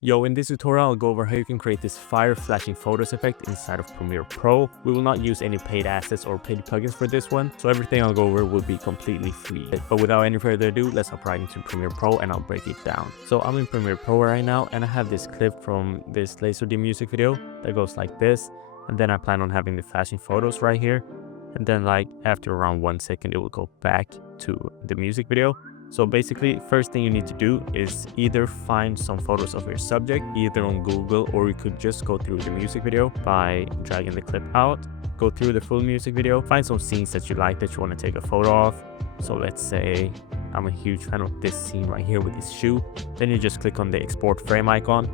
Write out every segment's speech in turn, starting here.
Yo, in this tutorial, I'll go over how you can create this fire flashing photos effect inside of Premiere Pro. We will not use any paid assets or paid plugins for this one, so everything I'll go over will be completely free. But without any further ado, let's hop right into Premiere Pro and I'll break it down. So I'm in Premiere Pro right now and I have this clip from this Laser D music video that goes like this. And then I plan on having the flashing photos right here. And then like after around 1 second, it will go back to the music video. So basically, first thing you need to do is either find some photos of your subject, either on Google, or you could just go through the music video by dragging the clip out, go through the full music video, find some scenes that you like that you want to take a photo of. So let's say I'm a huge fan of this scene right here with this shoe. Then you just click on the export frame icon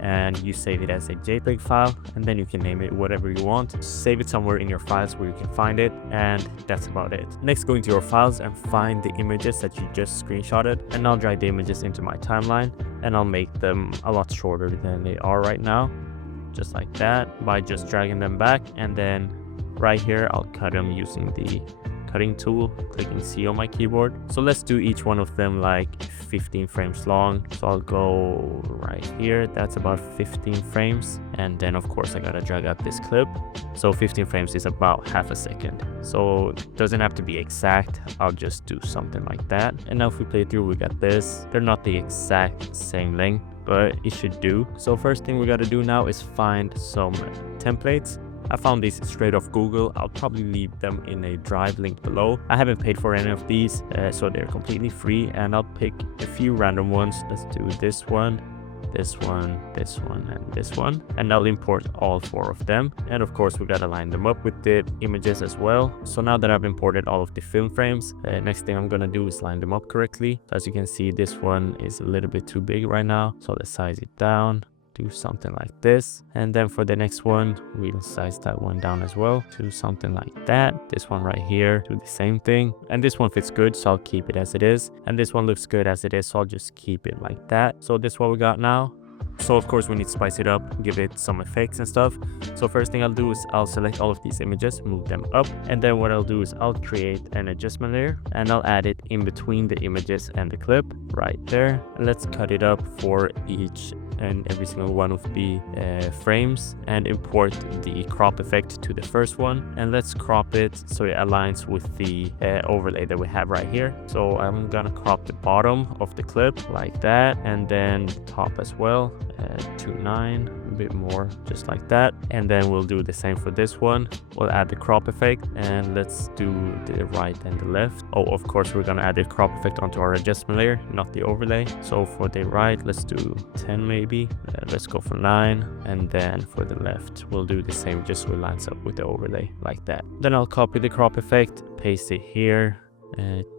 and you save it as a JPEG file, and then you can name it whatever you want. Save it somewhere in your files where you can find it, and that's about it. Next, go into your files and find the images that you just screenshotted, and I'll drag the images into my timeline and I'll make them a lot shorter than they are right now, just like that, by just dragging them back. And then right here I'll cut them using the cutting tool, clicking C on my keyboard. So let's do each one of them like 15 frames long. So I'll go right here, that's about 15 frames. And then of course I gotta drag out this clip. So 15 frames is about half a second. So it doesn't have to be exact, I'll just do something like that. And now if we play through, we got this. They're not the exact same length, but it should do. So first thing we gotta do now is find some templates. I found these straight off Google. I'll probably leave them in a drive link below. I haven't paid for any of these, so they're completely free, and I'll pick a few random ones. Let's do this one, this one, this one, and this one, and I'll import all 4 of them. And of course we gotta line them up with the images as well. So now that I've imported all of the film frames, next thing I'm gonna do is line them up correctly. So as you can see, this one is a little bit too big right now, so let's size it down, do something like this. And then for the next one, we'll size that one down as well, do something like that. This one right here, do the same thing. And this one fits good, so I'll keep it as it is. And this one looks good as it is, so I'll just keep it like that. So this is what we got now. So of course we need to spice it up, give it some effects and stuff. So first thing I'll do is I'll select all of these images, move them up, and then what I'll do is I'll create an adjustment layer and I'll add it in between the images and the clip right there. And let's cut it up for each and every single one of the frames and import the crop effect to the first one, and let's crop it so it aligns with the overlay that we have right here. So I'm gonna crop the bottom of the clip like that, and then the top as well to 9, a bit more, just like that. And then we'll do the same for this one. We'll add the crop effect, and let's do the right and the left. Oh, of course we're gonna add the crop effect onto our adjustment layer, not the overlay. So for the right, let's do 10 maybe. Let's go for 9, and then for the left we'll do the same, just so it lines up with the overlay like that. Then I'll copy the crop effect, paste it here,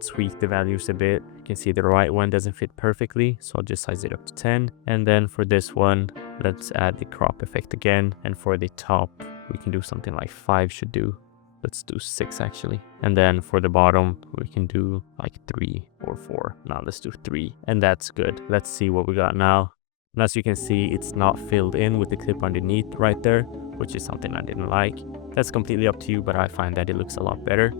tweak the values a bit. You can see the right one doesn't fit perfectly, so I'll just size it up to 10. And then for this one, let's add the crop effect again, and for the top we can do something like 5 should do. Let's do 6 actually. And then for the bottom we can do like 3 or 4. Now let's do 3, and that's good. Let's see what we got now. And as you can see, it's not filled in with the clip underneath right there, which is something I didn't like. That's completely up to you, but I find that it looks a lot better.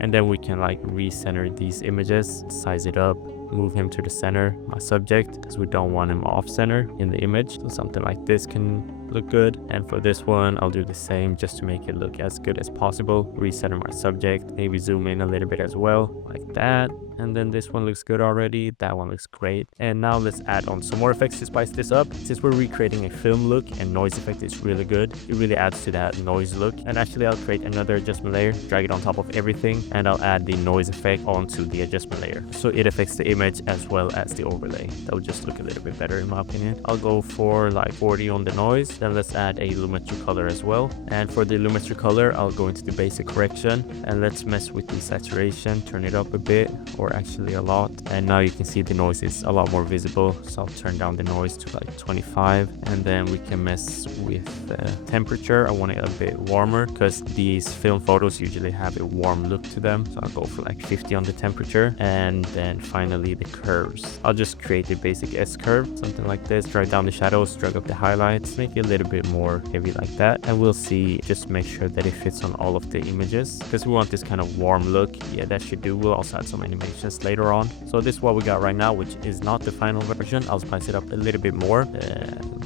And then we can like recenter these images, size it up, move him to the center, my subject, because we don't want him off center in the image. So something like this can look good. And for this one, I'll do the same just to make it look as good as possible. Recenter my subject, maybe zoom in a little bit as well, like that. And then this one looks good already, that one looks great. And now let's add on some more effects to spice this up. Since we're recreating a film look, and noise effect is really good, it really adds to that noise look. And actually I'll create another adjustment layer, drag it on top of everything, and I'll add the noise effect onto the adjustment layer, so it affects the image as well as the overlay. That'll just look a little bit better in my opinion. I'll go for like 40 on the noise. Then let's add a lumetri color as well. And for the lumetri color, I'll go into the basic correction, and let's mess with the saturation, turn it up a bit, or actually a lot. And now you can see the noise is a lot more visible, so I'll turn down the noise to like 25. And then we can mess with the temperature. I want it a bit warmer because these film photos usually have a warm look to them, so I'll go for like 50 on the temperature. And then finally the curves, I'll just create a basic S curve, something like this. Drag down the shadows, drag up the highlights, make it a little bit more heavy like that. And we'll see, just make sure that it fits on all of the images because we want this kind of warm look. Yeah, that should do. We'll we'll also add some animations later on. So this is what we got right now, which is not the final version. I'll spice it up a little bit more.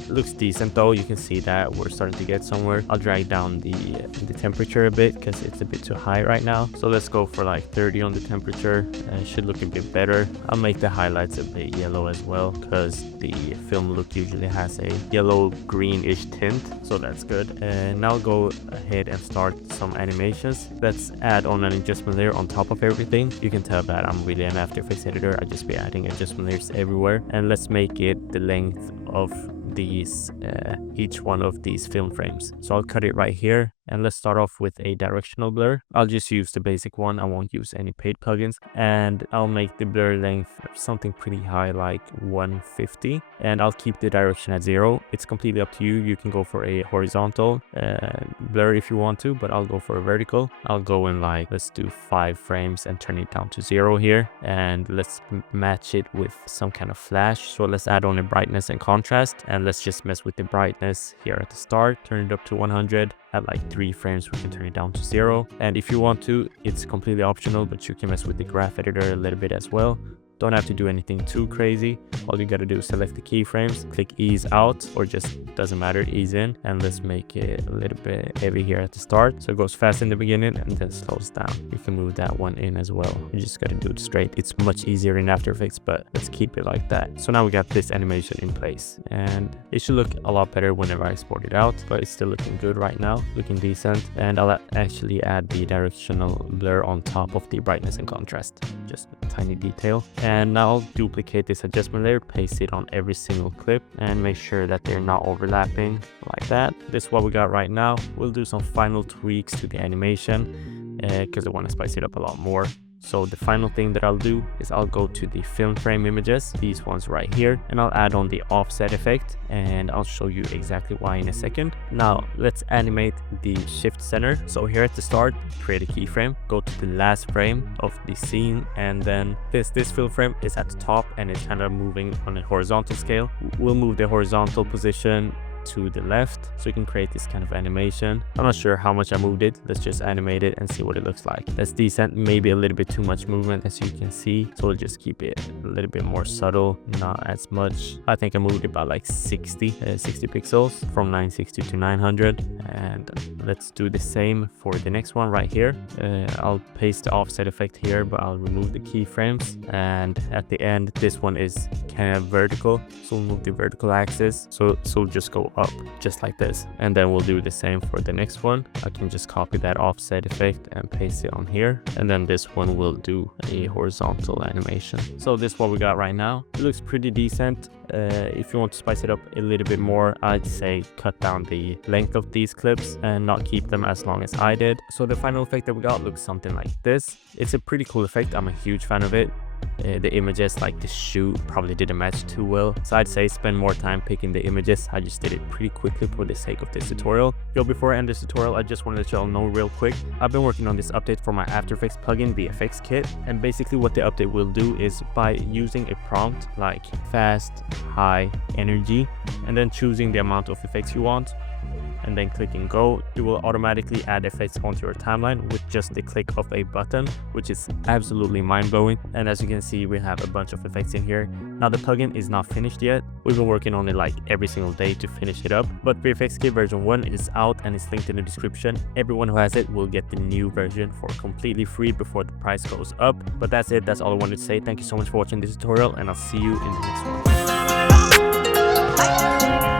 Looks decent though. You can see that we're starting to get somewhere. I'll drag down the temperature a bit because it's a bit too high right now. So let's go for like 30 on the temperature. Should look a bit better. I'll make the highlights a bit yellow as well because the film look usually has a yellow greenish tint, so that's good. And now I'll go ahead and start some animations. Let's add on an adjustment layer on top of everything. You can tell that I'm really an After Effects editor. I just be adding adjustment layers everywhere. And let's make it the length of these each one of these film frames. So I'll cut it right here, and let's start off with a directional blur. I'll just use the basic one. I won't use any paid plugins, and I'll make the blur length something pretty high, like 150, and I'll keep the direction at 0. It's completely up to you. You can go for a horizontal blur if you want to, but I'll go for a vertical. I'll go in like, let's do 5 frames and turn it down to 0 here, and let's match it with some kind of flash. So let's add on a brightness and contrast, and let's just mess with the brightness here at the start. Turn it up to 100. At like 3 frames we can turn it down to 0, and if you want to, it's completely optional, but you can mess with the graph editor a little bit as well. Don't have to do anything too crazy. All you gotta do is select the keyframes, click ease out, or just doesn't matter, ease in, and let's make it a little bit heavy here at the start, so it goes fast in the beginning and then slows down. You can move that one in as well. You just gotta do it straight. It's much easier in After Effects, but let's keep it like that. So now we got this animation in place, and it should look a lot better whenever I export it out, but it's still looking good right now, looking decent. And I'll actually add the directional blur on top of the brightness and contrast, just a tiny detail. And now I'll duplicate this adjustment layer, paste it on every single clip, and make sure that they're not overlapping like that. This is what we got right now. We'll do some final tweaks to the animation because I want to spice it up a lot more. So the final thing that I'll do is I'll go to the film frame images, these ones right here, and I'll add on the offset effect, and I'll show you exactly why in a second. Now let's animate the shift center. So here at the start, create a keyframe, go to the last frame of the scene, and then this film frame is at the top and it's kind of moving on a horizontal scale. We'll move the horizontal position to the left so you can create this kind of animation. I'm not sure how much I moved it. Let's just animate it and see what it looks like. That's decent, maybe a little bit too much movement as you can see, so we'll just keep it a little bit more subtle, not as much. I think I moved it by like 60 pixels from 960 to 900. And let's do the same for the next one right here. I'll paste the offset effect here, but I'll remove the keyframes, and at the end this one is kind of vertical, so we'll move the vertical axis, so just go up just like this. And then we'll do the same for the next one. I can just copy that offset effect and paste it on here, and then this one will do a horizontal animation. So this is what we got right now. It looks pretty decent. If you want to spice it up a little bit more, I'd say cut down the length of these clips and not keep them as long as I did. So the final effect that we got looks something like this. It's a pretty cool effect. I'm a huge fan of it. The images, like the shoe, probably didn't match too well, so I'd say spend more time picking the images. I just did it pretty quickly for the sake of this tutorial. Yo, before I end this tutorial, I just want to let y'all know real quick, I've been working on this update for my After Effects plugin VFX kit, and basically what the update will do is by using a prompt like fast, high, energy, and then choosing the amount of effects you want, and then clicking go, it will automatically add effects onto your timeline with just the click of a button, which is absolutely mind-blowing. And as you can see, we have a bunch of effects in here. Now the plugin is not finished yet. We've been working on it like every single day to finish it up, but VFX Kit version 1 is out and it's linked in the description. Everyone who has it will get the new version for completely free before the price goes up. But that's it, that's all I wanted to say. Thank you so much for watching this tutorial, and I'll see you in the next one.